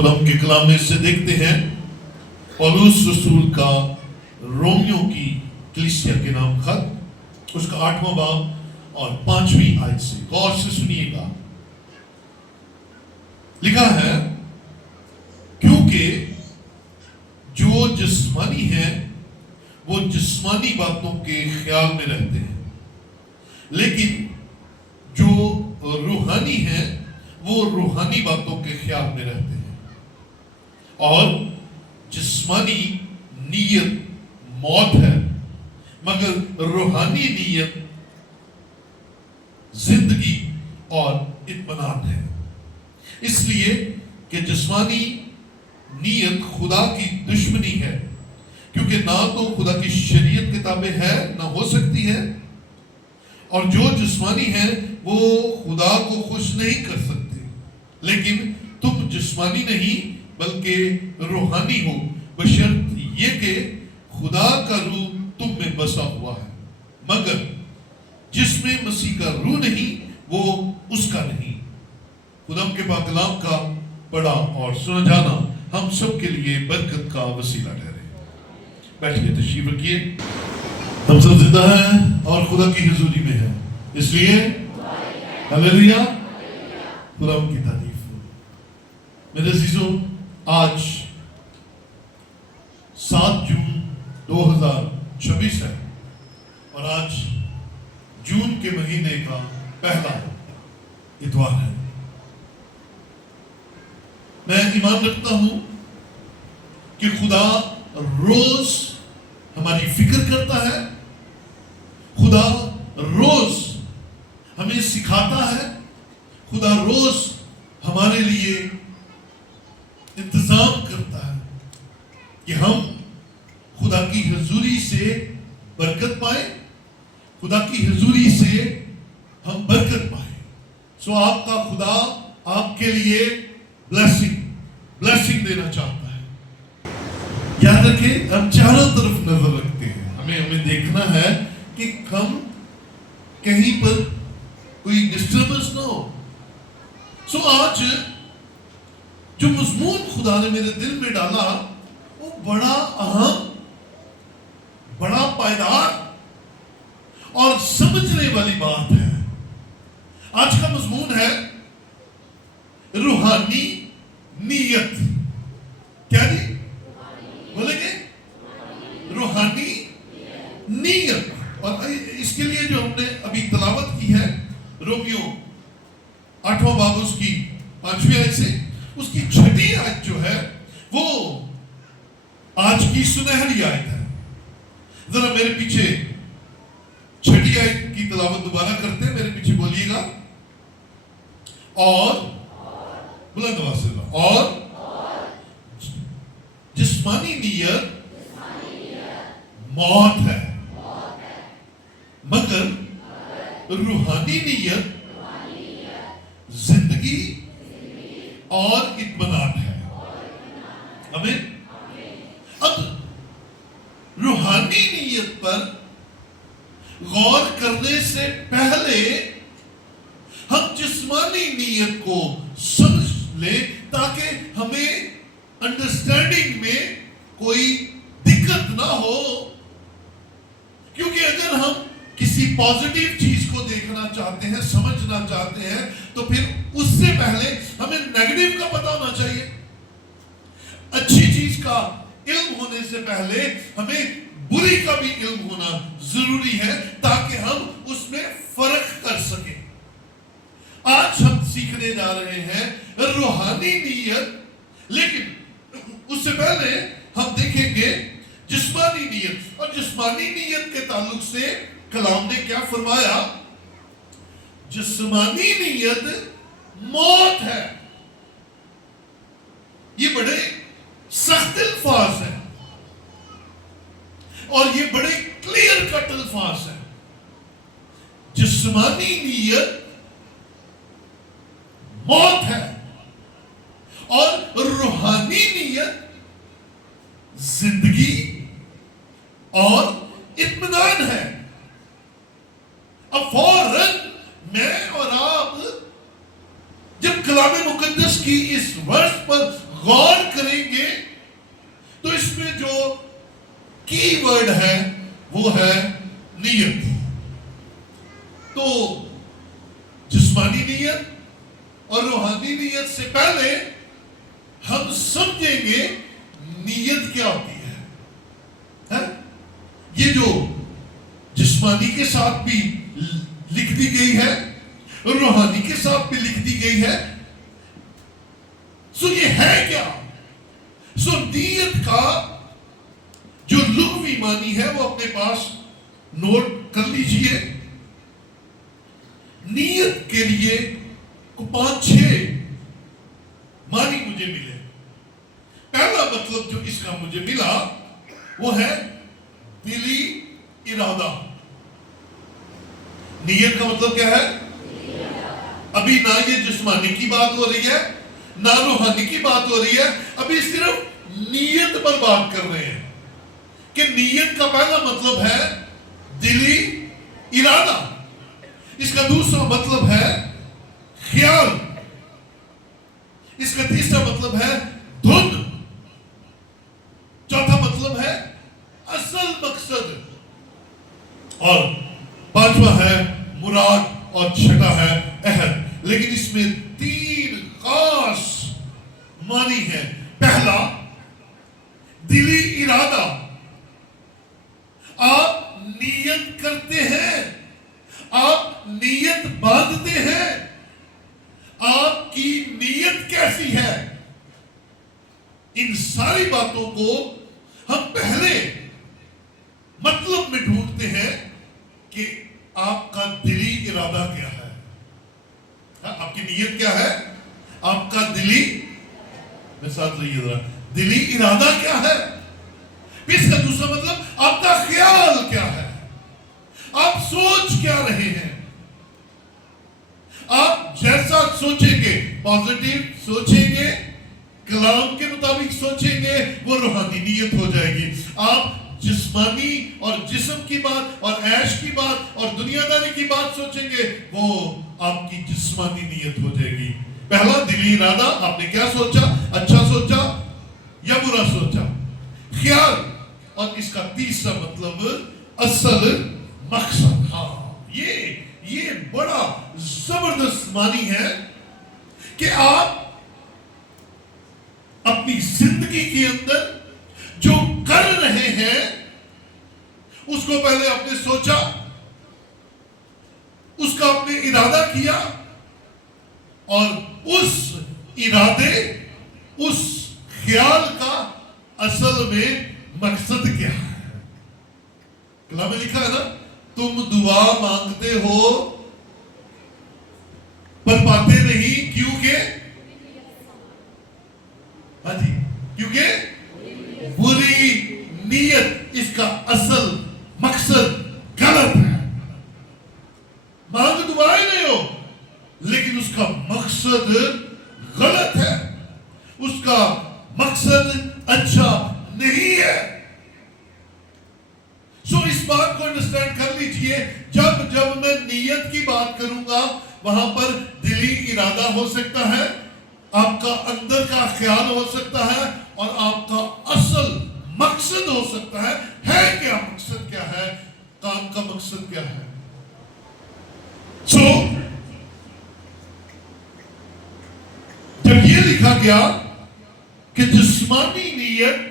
خدا کے کلام میں سے دیکھتے ہیں پولس رسول کا رومیو کی کلیسیا کے نام خط، اس کا 8واں باب اور 5ویں آیت سے غور سے سنیے گا۔ لکھا ہے، کیونکہ جو جسمانی ہیں وہ جسمانی باتوں کے خیال میں رہتے ہیں، لیکن جو روحانی ہیں وہ روحانی باتوں کے خیال میں رہتے ہیں۔ اور جسمانی نیت موت ہے، مگر روحانی نیت زندگی اور اطمینان ہے۔ اس لیے کہ جسمانی نیت خدا کی دشمنی ہے، کیونکہ نہ تو خدا کی شریعت کتابیں ہیں نہ ہو سکتی ہے، اور جو جسمانی ہیں وہ خدا کو خوش نہیں کر سکتے۔ لیکن تم جسمانی نہیں بلکہ روحانی ہو، بشرط یہ کہ خدا کا روح تم میں بسا ہوا ہے، مگر جس میں مسیح کا روح نہیں وہ اس کا نہیں۔ خدا کے پاک کلام کا پڑھا اور سنا جانا ہم سب کے لیے برکت کا وسیلہ ٹھہرے۔ بیٹھیے، تشریف رکھیے۔ ہم سب زندہ ہیں اور خدا کی حضوری میں ہیں، اس لیے ہلیلویا، خدا کی تعریف ہو۔ میرے عزیزوں، آج 7 جون 2026 ہے، اور آج جون کے مہینے کا پہلا اتوار ہے۔ میں ایمان رکھتا ہوں کہ خدا روز ہماری فکر کرتا ہے، خدا روز ہمیں سکھاتا ہے، خدا روز ہمارے لیے انتظام کرتا ہے کہ ہم خدا کی حضوری سے برکت پائیں، خدا کی حضوری سے ہم برکت پائیں۔ سو آپ کا خدا آپ کے لیے بلیسنگ دینا چاہتا ہے۔ یاد رکھیں، ہم چاروں طرف نظر رکھتے ہیں، ہمیں دیکھنا ہے کہ ہم کہیں پر کوئی ڈسٹربنس نہ ہو۔ سو آج جو مضمون خدا نے میرے دل میں ڈالا وہ بڑا اہم، بڑا پائیدار اور سمجھنے والی بات ہے۔ آج کا مضمون ہے روحانی نیت۔ کیا جی بولیں گے؟ روحانی نیت۔ اور اس کے لیے جو ہم نے ابھی تلاوت کی ہے رومیو 8واں باب اس کی 5ویں آیت سے، اس کی 6ٹھی آیت جو ہے وہ آج کی سنہری آیت ہے۔ ذرا میرے پیچھے 6ٹھی آیت کی تلاوت دوبارہ کرتے ہیں، میرے پیچھے بولیے گا۔ اور بلند آواز سے، اور جسمانی نیت موت ہے، مگر روحانی نیت زندگی اور اطمینان ہے۔ آمین۔ اب روحانی نیت پر غور کرنے سے پہلے ہم جسمانی نیت کو سمجھ لیں تاکہ ہمیں انڈرسٹینڈنگ میں کوئی دقت نہ ہو، کیونکہ اگر ہم کسی پازیٹیو چیز کو دیکھنا چاہتے ہیں، سمجھنا چاہتے ہیں، تو پھر اس سے پہلے ہمیں نیگیٹو کا پتہ ہونا چاہیے۔ اچھی چیز کا علم ہونے سے پہلے ہمیں بری کا بھی علم ہونا ضروری ہے تاکہ ہم اس میں فرق کر سکیں۔ آج ہم سیکھنے جا رہے ہیں روحانی نیت، لیکن اس سے پہلے ہم دیکھیں گے جسمانی نیت۔ اور جسمانی نیت کے تعلق سے کلام نے کیا فرمایا؟ جسمانی نیت موت ہے۔ یہ بڑے سخت الفاظ ہیں اور یہ بڑے کلیئر کٹ الفاظ ہیں۔ جسمانی نیت موت ہے اور روحانی نیت زندگی اور اطمینان ہے۔ اب فوراً میں اور آپ جب کلام مقدس کی کی اس ورس پر غور کریں گے تو اس میں جو کی ورڈ ہے وہ ہے نیت. تو جسمانی نیت اور روحانی نیت سے پہلے ہم سمجھیں گے نیت کیا ہوتی ہے. یہ جو جسمانی کے ساتھ بھی لکھ دی گئی ہے اور روحانی کے ساتھ بھی لکھ دی گئی ہے. سو یہ ہے کیا؟ سو نیت کا جو لغوی معنی ہے وہ اپنے پاس نوٹ کر لیجئے. نیت کے لیے 5-6 معنی مجھے ملے. پہلا مطلب جو اس کا مجھے ملا وہ ہے دلی ارادہ. نیت کا مطلب کیا ہے؟ ابھی نہ یہ جسمانی کی بات ہو رہی ہے نہ روحانی کی بات ہو رہی ہے, ابھی صرف نیت پر بات کر رہے ہیں کہ نیت کا پہلا مطلب ہے دلی ارادہ. اس کا دوسرا مطلب ہے خیال. اس کا تیسرا مطلب ہے دھن. چوتھا مطلب ہے اصل مقصد. اور پانچواں ہے مراد اور چھٹا ہے عہد. لیکن اس میں 3 خاص معنی ہے. پہلا دلی ارادہ. آپ نیت کرتے ہیں, آپ نیت باندھتے ہیں. آپ کی نیت کیسی ہے؟ ان ساری باتوں کو ہم پہلے مطلب میں ڈھونڈتے ہیں کہ آپ کا دلی ارادہ کیا ہے. آپ کی نیت کیا ہے؟ آپ کا دلی, میں ساتھ رہیے ذرا, دلی ارادہ کیا ہے؟ اس کا دوسرا مطلب آپ کا خیال کیا ہے؟ آپ سوچ کیا رہے ہیں؟ آپ جیسا سوچیں گے پازیٹیو سوچیں گے, کلام کے مطابق سوچیں گے, وہ روحانی نیت ہو جائے گی. آپ جسمانی اور جسم کی بات اور عیش کی بات اور دنیا داری کی بات سوچیں گے, وہ آپ کی جسمانی نیت ہو جائے گی. پہلا دلی ارادہ, آپ نے کیا سوچا, اچھا سوچا یا برا سوچا. خیال, اور اس کا تیسرا مطلب اصل مقصد. ہاں, یہ بڑا زبردست معنی ہے کہ آپ اپنی زندگی کے اندر جو کر رہے ہیں اس کو پہلے آپ نے سوچا, اس کا آپ نے ارادہ کیا, اور اس ارادے, اس خیال کا اصل میں مقصد کیا ہے. کلام میں لکھا ہے نا, تم دعا مانگتے ہو پر پاتے نہیں کیونکہ, ہاں جی, کیونکہ بری نیت. اس کا اصل مقصد غلط ہے. مانگ دعائیں نہیں ہو لیکن اس کا مقصد غلط ہے, اس کا مقصد اچھا نہیں ہے. سو اس بات کو انڈرسٹینڈ کر لیجئے, جب میں نیت کی بات کروں گا وہاں پر دلی ارادہ ہو سکتا ہے, آپ کا اندر کا خیال ہو سکتا ہے, اور آپ کا اصل مقصد ہو سکتا ہے. ہے کیا مقصد, کیا ہے کام کا مقصد, کیا ہے؟ سو جب یہ لکھا گیا کہ جسمانی نیت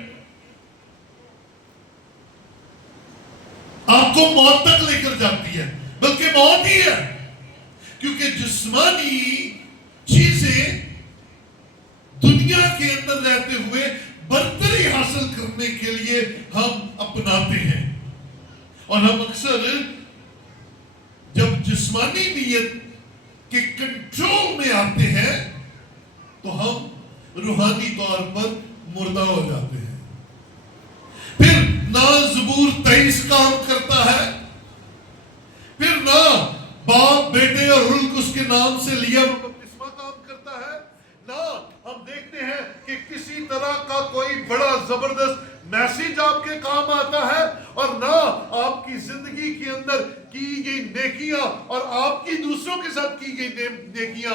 آپ کو موت تک لے کر جاتی ہے, بلکہ موت ہی ہے, کیونکہ جسمانی چیزیں دنیا کے اندر رہتے ہوئے برتری حاصل کرنے کے لیے ہم اپناتے ہیں, اور ہم اکثر جب جسمانی نیت کے کنٹرول میں آتے ہیں تو ہم روحانی طور پر مردہ ہو جاتے ہیں. پھر نہ زبور 23 کام کرتا ہے, پھر نہ باپ بیٹے اور روح القدس کے نام سے لیا بپتسمہ کام کرتا ہے, نہ ہم دیکھتے ہیں کہ کسی طرح کا کوئی بڑا زبردست میسیج آپ کے کام آتا ہے, اور نہ آپ کی زندگی کے اندر کی گئی نیکیاں اور آپ کی دوسروں کے ساتھ کی گئی نیکیاں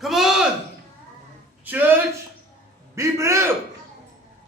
Come on, church, be brave.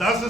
10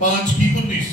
5:19।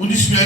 19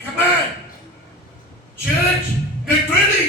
Come on, church, get ready।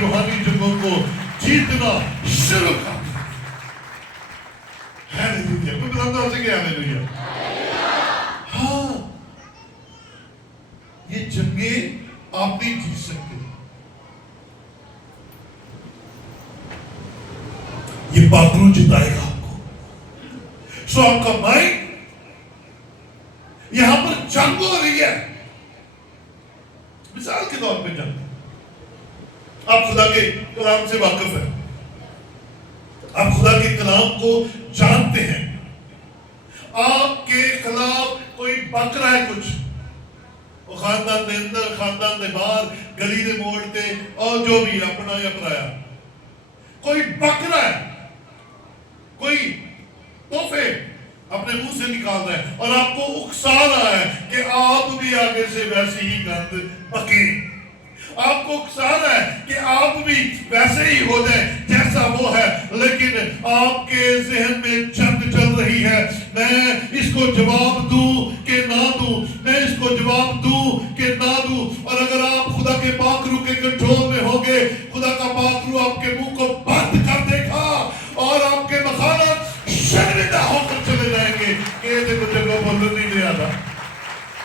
روحانی جنگوں کو جیتنا شروع کر دیں. ہیلیلویا. کوئی بتاتا ہو سکے ہیلیلویا. ہاں یہ جنگیں آپ نہیں جیت سکتے. یہ باغرو جتائے گا آپ کو. سو آپ کا مائنڈ یہاں پر جنگ ہو رہی ہے. مثال کے طور پہ جنگ. آپ خدا کے کلام سے واقف ہیں, آپ خدا کے کلام کو جانتے ہیں. آپ کے خلاف کوئی بک رہا ہے کچھ, وہ خاندان دے اندر, خاندان دے باہر, گلی دے موڑ تے, اور جو بھی اپنا یا پرایا کوئی بک رہا ہے, کوئی تحفے اپنے منہ سے نکال رہا ہے, اور آپ کو اکسا رہا ہے کہ آپ بھی آگے سے ویسے ہی گند بکیں. آپ کو اکسا رہا ہے کہ آپ بھی ویسے ہی ہو جائیں جیسا وہ ہے, لیکن آپ کے ذہن میں جنگ چل رہی ہے. میں اس کو جواب دوں کہ نہ دوں, میں اس کو جواب دوں کہ نہ دوں. اور اگر آپ خدا کے پاک روح کے کنٹرول میں ہوگے, خدا کا پاک روح آپ کے منہ کو بند کر دے گا اور آپ کے مخالف شرمندہ ہو کر چلے جائیں گے کہ یہ دیکھو جگہ بولنے نہیں دے آتا.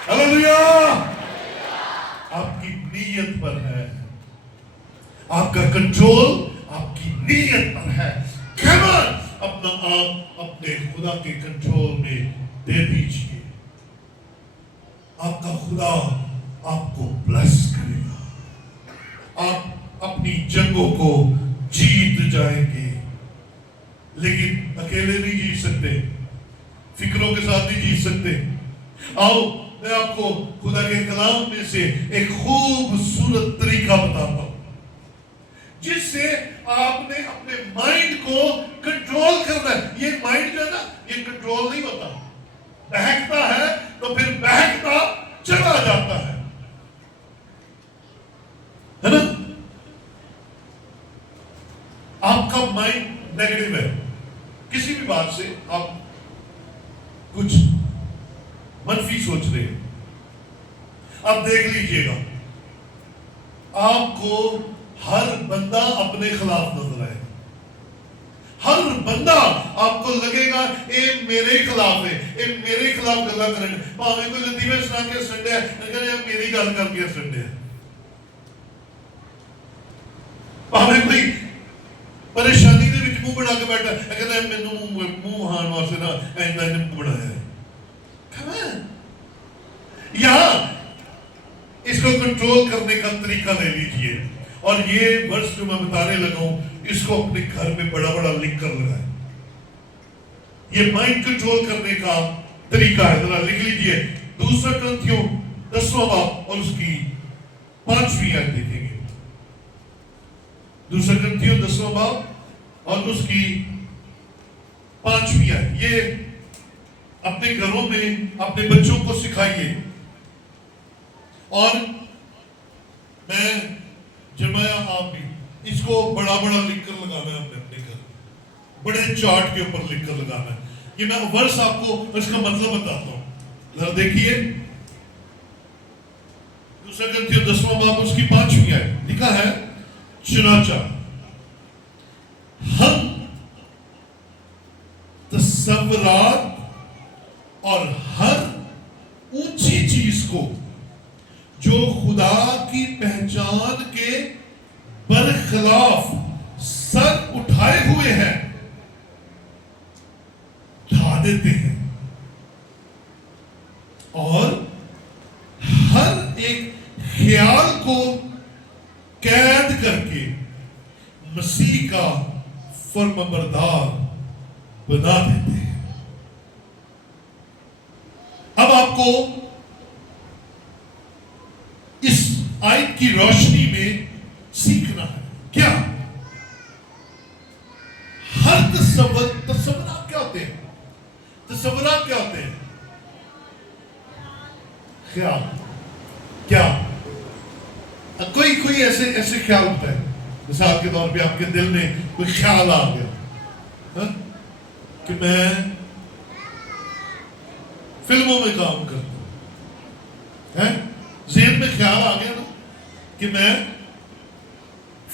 ہلیلویا. آپ کی نیت پر ہے, آپ کا کنٹرول آپ کی نیت پر ہے. کیمر اپنا آپ اپنے خدا کے کنٹرول میں دے دیجئے. آپ کا خدا آپ کو بلیس کرے گا. آپ اپنی جنگوں کو جیت جائیں گے. لیکن اکیلے نہیں جیت سکتے, فکروں کے ساتھ نہیں جیت سکتے. آؤ میں آپ کو خدا کے کلام میں سے ایک خوبصورت طریقہ بتاتا ہوں جس سے آپ نے اپنے مائنڈ کو کنٹرول کرنا ہے. یہ مائنڈ جو ہے نا, یہ کنٹرول نہیں ہوتا, بہکتا ہے تو پھر بہکتا چلا جاتا ہے نا. آپ کا مائنڈ نیگیٹو ہے, کسی بھی بات سے آپ کچھ منفی سوچ رہے ہیں. اب دیکھ لیجئے گا, آپ کو ہر بندہ اپنے خلاف نظر آئے گا. ہر بندہ آپ کو لگے گا اے میرے خلاف ہے, اے میرے خلاف گلا کریں. پاویں کوئی لطیفہ سنا کے سنڈے ہے, لیکن یہ میری گل کر کے سنڈے ہے. پاویں کوئی پریشانی دے وچ منہ بنا کے بیٹھا ہے, لیکن مینوں منہ ہان واسطے نہ ایندا نے بنایا ہے. یہاں اس کو کنٹرول کرنے کا طریقہ لے لیجئے, اور یہ ورس جو میں بتانے لگا ہوں اس کو اپنے گھر میں بڑا بڑا لکھ کر لگائیں. یہ مائنڈ کنٹرول کرنے کا طریقہ ہے. ذرا لکھ لیجئے, 2 کرنتھیوں 10واں باب اور اس کی 5ویں آیت دیکھیں گے. 2 کرنتھیوں 10واں باب اور اس کی 5ویں آیت. یہ اپنے گھروں میں اپنے بچوں کو سکھائیے. اور میں جرمیا آپ بھی اس کو بڑا بڑا لکھ کر لگانا ہے اپنے گھر, بڑے چارٹ کے اوپر لکھ کر لگانا ہے. یہ میں ورس آپ کو اس کا مطلب بتاتا ہوں. ذرا دیکھیے 2 کرنتھیوں 10واں باب اس کی 5ویں آیت لکھا ہے, چنانچہ ہم تصورات اور ہر اونچی چیز کو جو خدا کی پہچان کے برخلاف سر اٹھائے ہوئے ہیں ڈھا دیتے ہیں, اور ہر ایک خیال کو قید کر کے مسیح کا فرمانبردار بنا دیتے ہیں. اب آپ کو اس آیت کی روشنی میں سیکھنا ہے. کیا ہر تصورات کیا ہوتے ہیں؟ تصورات کیا ہوتے ہیں؟ خیال. کیا کوئی ایسے خیال ہوتا ہے, مثال کے طور پہ آپ کے دل میں کوئی خیال آ گیا کہ میں فلموں میں کام کرتا ہوں, ذہن میں خیال آ گیا نا کہ میں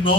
9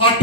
8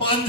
5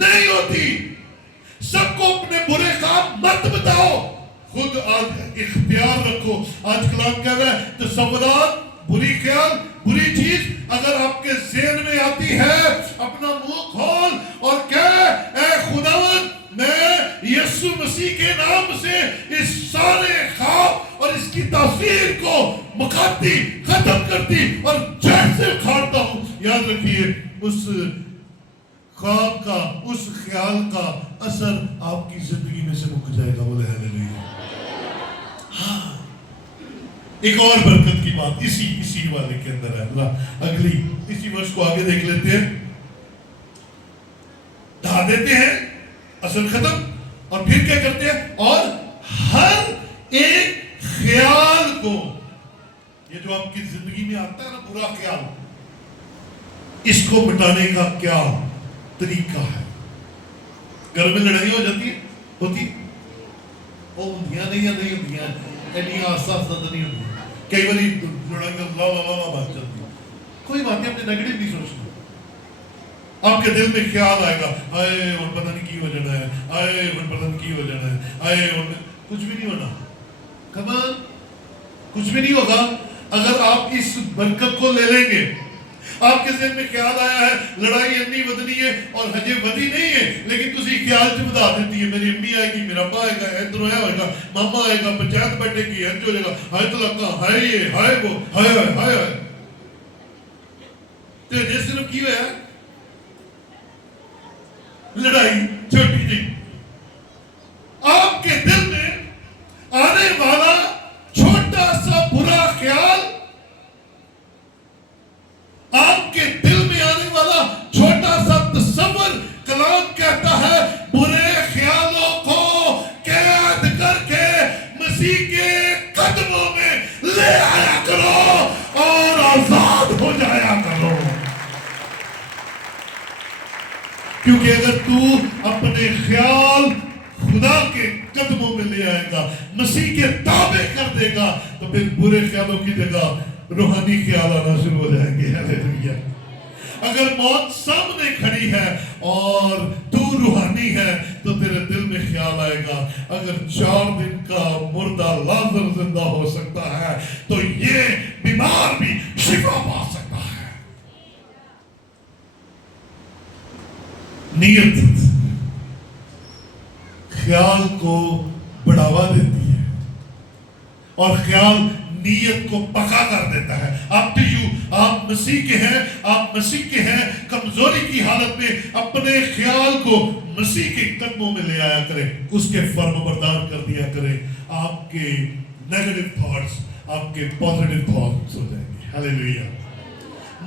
نہیں ہوتی. سب کو اپنے برے خواب مت بتاؤ, خود آج اختیار رکھو. آج کلام کہہ رہا ہے تصورات, بری خیال, بری چیز اگر آپ کے ذہن میں آتی ہے, اپنا منہ کھول اور کہہ اے خداوند میں یسوع مسیح کے نام سے اس سارے خواب اور اس کی تاثیر کو مکاتی, ختم کرتی اور جیسے اکھاڑتا ہوں. یاد رکھیے اس خواب کا, اس خیال کا اثر آپ کی زندگی میں سے مک جائے گا. بولے ہاللیلویا. ہاں, ایک اور برکت کی بات اسی والے کے اندر ہے. اللہ اگلی اسی ورس کو آگے دیکھ لیتے ہیں. ڈھا دیتے ہیں, اثر ختم, اور پھر کیا کرتے ہیں, اور ہر ایک خیال کو, یہ جو آپ کی زندگی میں آتا ہے نا برا خیال, اس کو مٹانے کا کیا طریقہ ہے. گھر میں لڑائی ہو جاتی ہے, ہوتی, وہ ہوندیاں نہیں ہوندیاں, ایڈی آسا آسا نہیں ہوتی. کئی باری لڑائی کا لا لا لا بات چلتی, کوئی بات نہیں, اپنے نیگیٹو نہیں سوچنا. آپ کے دل میں خیال آئے گا, آئے اور پتہ نہیں کی ہو جانا ہے, آئے اور پتہ نہیں کی ہو جانا ہے, آئے اور کچھ بھی نہیں ہونا. کمان کچھ بھی نہیں ہوگا اگر آپ اس برکت کو لے لیں گے. آپ کے ذہن میں خیال آیا ہے لڑائی انی ودنی ہے اور ہجے ودی نہیں ہے, لیکن تسی خیال چ بتا دیتی ہے میری امی آئے گی, میرا ابا آئے گا, ادھر آیا ہوئے گا, ماما آئے گا, پنچایت بیٹھے گی, انج ہو جائے گا, ہائے طلاقہ, ہائے یہ, ہائے وہ, ہائے ہائے ہائے ہائے. تو یہ صرف کی ہوا ہے لڑائی چھوٹی جی. آپ کے دل میں آنے والا چھوٹا سا برا خیال, آپ کے دل میں آنے والا چھوٹا سا تصور, کلام کہتا ہے برے خیالوں کو قید کر کے مسیح کے قدموں میں لے آیا کرو اور آزاد ہو جایا کرو. کیونکہ اگر تو اپنے خیال خدا کے قدموں میں لے آئے گا, مسیح کے تابع کر دے گا, تو پھر برے خیالوں کی جگہ روحانی خیال آنا شروع ہو جائیں گے. ہاللیلویا. اگر موت سامنے کھڑی ہے اور تو روحانی ہے تو تیرے دل میں خیال آئے گا اگر 4 دن کا مردہ لازر زندہ ہو سکتا ہے تو یہ بیمار بھی شفا پا سکتا ہے. نیت خیال کو بڑھاوا دیتی ہے اور خیال نیت کو پکا کر دیتا ہے. آپ مسیح کے ہیں, آپ مسیح کے ہیں, کمزوری کی حالت میں اپنے خیال کو مسیح کے قدموں میں لے آیا کریں, اس کے فرم بردار کر دیا کریں. آپ کے نیگیٹو تھاٹس آپ کے پازیٹیو تھاٹس ہو جائیں گے. ہاللیلویا.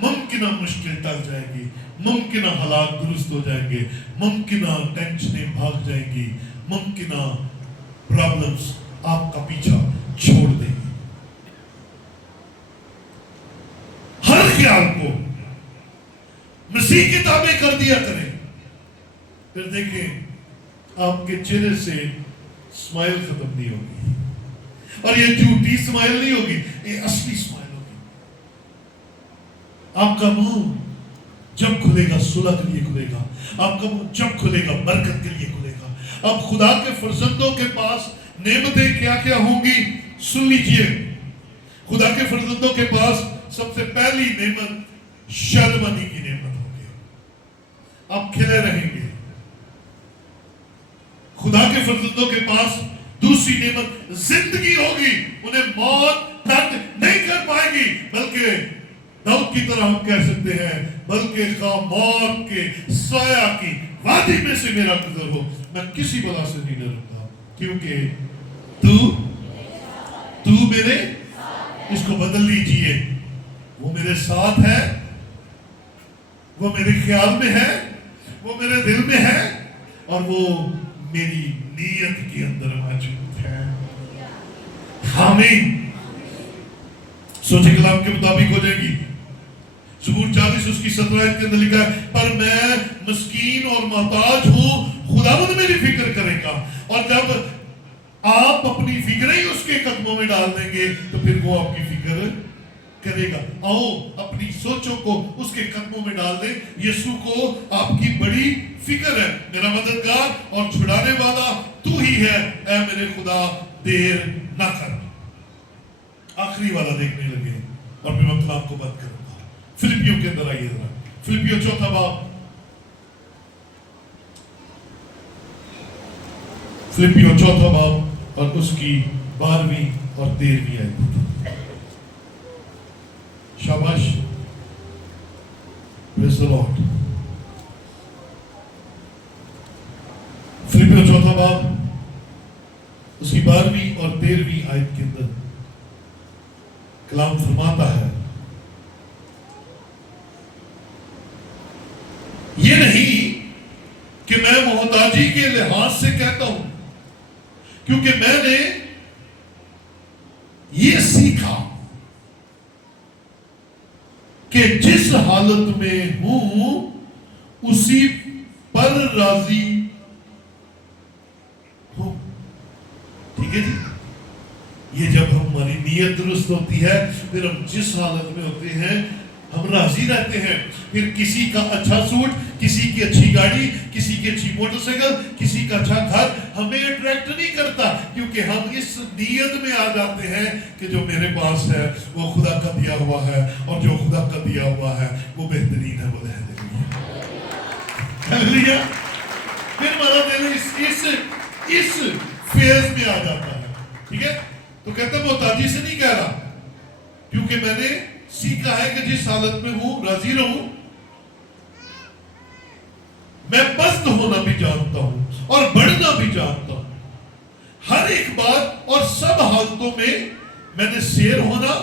ممکنہ مشکل ٹل جائے گی, ممکنہ حالات درست ہو جائیں گے, ممکنہ ٹینشنیں بھاگ جائیں گی, ممکنہ پرابلمز آپ کا پیچھا چھوڑ دیں گی. ہر خیال کو مسیح کے تابع کر دیا کریں. پھر دیکھیں آپ کے چہرے سے اسمائل ختم نہیں ہوگی, اور یہ جھوٹی اسمائل نہیں ہوگی, یہ اصلی اسمائل ہوگی. آپ کا منہ جب کھلے گا صلح کے لیے کھلے گا, آپ کا منہ جب کھلے گا برکت کے لیے کھلے گا. اب خدا کے فرزندوں کے پاس نعمتیں کیا کیا ہوں گی سن لیجئے. خدا کے فرزندوں کے پاس سب سے پہلی نعمت شادمانی کی نعمت ہوگی. آپ کھلے رہیں گے. خدا کے فرزندوں کے پاس دوسری نعمت زندگی ہوگی, انہیں موت تک نہیں کر پائے گی, بلکہ داؤد کی طرح ہم کہہ سکتے ہیں بلکہ خواہ موت کے سایہ کی وادی میں سے میرا گزر ہو, میں کسی بلا سے نہیں ڈروں گا, کیونکہ تو میرے, اس کو بدل لیجئے, وہ میرے ساتھ ہے, وہ میرے خیال میں ہے, وہ میرے دل میں ہے, اور وہ میری نیت کے اندر موجود ہے. آمین. سوچے کلام کے مطابق ہو جائے گی. زبور 40 اس کی 17 کے اندر لکھا ہے پر میں مسکین اور محتاج ہوں, خداوند میری فکر کرے گا. اور جب آپ اپنی فکریں ہی اس کے قدموں میں ڈال دیں گے تو پھر وہ آپ کی فکر کرے گا. آؤ اپنی سوچوں کو اس کے قدموں میں ڈال دیں. یسوع کو آپ کی بڑی فکر ہے. میرا مددگار اور چھڑانے والا تو ہی ہے، اے میرے خدا دیر نہ کر. آخری والا دیکھنے لگے اور میں کلام کو بند کروں گا. فلپیوں کے اندر آئیے ذرا. فلپیوں 4 باب، فلپیوں 4 باب اور اس کی 12ویں اور 13ویں آیت. شاباش، پریز دی لارڈ. فلپیوں 4 باب اس کی 12ویں اور 13ویں آیت کے اندر کلام فرماتا ہے، یہ نہیں کہ میں محتاجی کے لحاظ سے کہتا ہوں، کیونکہ میں نے یہ سیکھا کہ جس حالت میں ہوں اسی پر راضی ہوں. ٹھیک ہے جی. یہ جب ہماری نیت درست ہوتی ہے، پھر ہم جس حالت میں ہوتے ہیں ہم راضی رہتے ہیں. پھر کسی کا اچھا سوٹ، کسی کی اچھی گاڑی، کسی کی اچھی موٹر سائیکل، کسی کا اچھا گھر ہمیں اٹریکٹ نہیں کرتا، کیونکہ ہم اس نیت میں آ جاتے ہیں کہ جو میرے پاس ہے وہ خدا کا دیا ہوا ہے، اور جو خدا کا دیا ہوا ہے وہ بہترین ہے. وہ ہلیلویا. پھر ہمارا دل اس فیز میں آ جاتا ہے. ٹھیک ہے. تو کہتا ہے محتاجی سے نہیں کہہ رہا، کیونکہ میں نے سیکھا ہے کہ جس حالت میں ہوں راضی رہوں. میں پست ہونا بھی جانتا ہوں اور بڑھنا بھی جانتا ہوں. ہر ایک بات اور سب حالتوں میں نے سیر ہونا،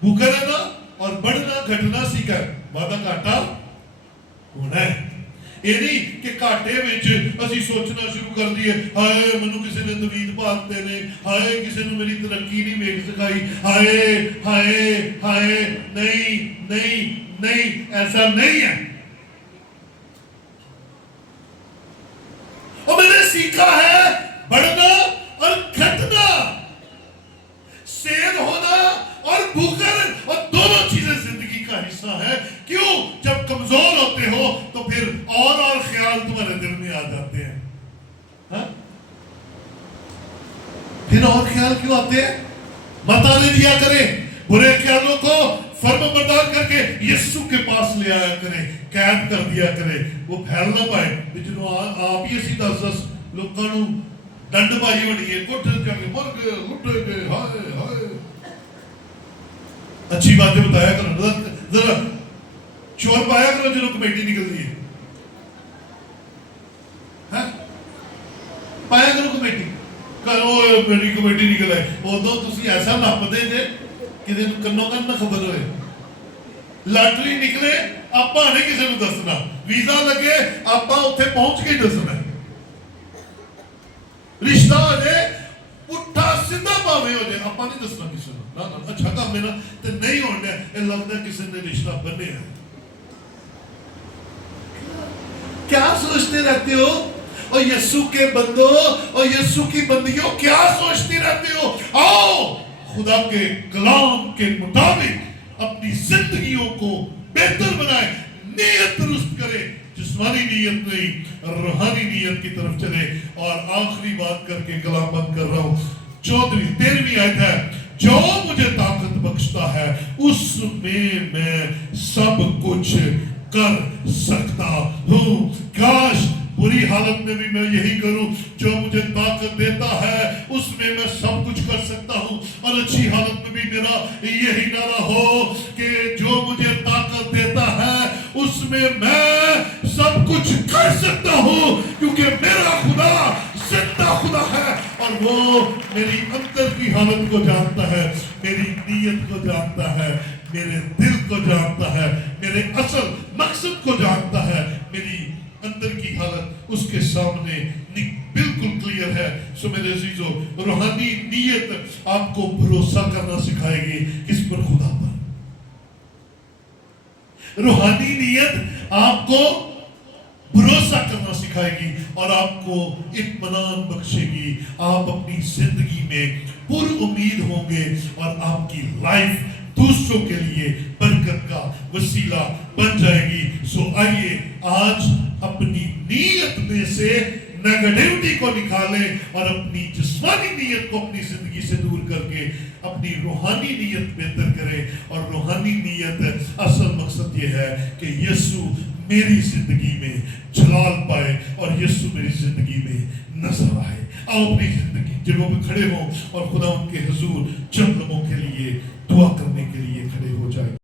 بھوکا رہنا اور بڑھنا گھٹنا سیکھا ہے. وعدہ گھاٹا ہونا ہے. یہ نہیں کہ گھاٹے وچ اسی سوچنا شروع کر دیے، ہائے مینوں کسی نے دوید پاتے نے، ہائے کسی نے میری ترقی نہیں ویکھ سکائی، ہائے ہائے ہائے. نہیں نہیں نہیں، ایسا نہیں ہے. اور میں نے سیکھا ہے بڑھنا اور گھٹنا، سیر ہونا اور بھوکر، اور دونوں چیزیں زندگی کا حصہ ہے. کیوں؟ جب کمزور ہوتے ہو تو پھر اور خیال تمہارے دل میں آ جاتے ہیں. ہاں؟ پھر اور خیال کیوں آتے ہیں؟ مت آنے دیا کریں. برے خیالوں کو فرم بردار کر کے یسوع کے پاس لے آیا کریں، قید کر دیا کریں. وہ پھیل نہ پائے. جنہوں آپ ہی اسی 10 لوگوں کو ڈنڈ بازی ہونی ہے، کٹھ جا کے مر گئے، اٹھ گئے، ہائے ہائے. اچھی باتیں بتایا کرو. ذرا چور پایا کرو جنہوں کمیٹی نکل دی ہے. پایا کرو کمیٹی. کرو میری کمیٹی نکل آئے. ادو تھی ایسا نپتے جے کہ کنوں کن نہ خبر ہوئے. لاٹری نکلے آپ نے کسی نے دسنا، ویزا لگے آپ اتنے پہنچ کے دسنا. رشتہ ہو جائے پٹھا سیدھا پاوے ہو جائے آپ نہیں دسنا کسی نے. اچھا کام ہے نا تو نہیں ہونے، یہ لگتا ہے کسی نے رشتہ بنے ہے. کیا سوچتے رہتے ہو؟ اور یسوع کے بندوں اور یسوع کی بندیوں کیا سوچتے رہتے ہو؟ آؤ خدا کے کلام کے مطابق اپنی زندگیوں کو بہتر بنائیں. نیت درست کریں، جسمانی نیت نہیں روحانی نیت کی طرف چلے. اور آخری بات کر کے کلام بند کر رہا ہوں. 13ویں آیت ہے، جو مجھے طاقت بخشتا ہے اس میں سب کچھ کر سکتا ہوں. کاش بری حالت میں بھی میں یہی کروں، جو مجھے طاقت دیتا ہے اس میں سب کچھ کر سکتا ہوں. اور اچھی حالت میں بھی میرا یہی نعرہ ہو کہ جو مجھے طاقت دیتا ہے اس میں سب کچھ کر سکتا ہوں، کیونکہ میرا خدا زندہ خدا ہے اور وہ میری اندر کی حالت کو جانتا ہے، میری نیت کو جانتا ہے، میرے دل کو جانتا ہے، میرے اصل مقصد کو جانتا ہے. میری اندر کی حالت اس کے سامنے بالکل کلیئر ہے. سو میرے عزیزو، روحانی نیت آپ کو بھروسہ کرنا سکھائے گی. کس پر؟ خدا پر. روحانی نیت آپ کو بھروسہ کرنا سکھائے گی اور آپ کو اطمینان بخشے گی. آپ اپنی زندگی میں پر امید ہوں گے اور آپ کی لائف دوسروں کے لیے برکت کا وسیلہ بن جائے گی. سو آئیے آج اپنی نیت میں سے نیگیٹیوٹی کو نکالیں اور اپنی جسمانی نیت کو اپنی زندگی سے دور کر کے اپنی روحانی نیت بہتر کریں. اور روحانی نیت اصل مقصد یہ ہے کہ یسوع میری زندگی میں جلال پائے اور یسوع میری زندگی میں نظر آئے. آؤ اپنی زندگی جگہوں پہ کھڑے ہوں اور خدا ان کے حضور چند لمحوں کے لیے دعا کرنے کے لیے کھڑے ہو جائیں.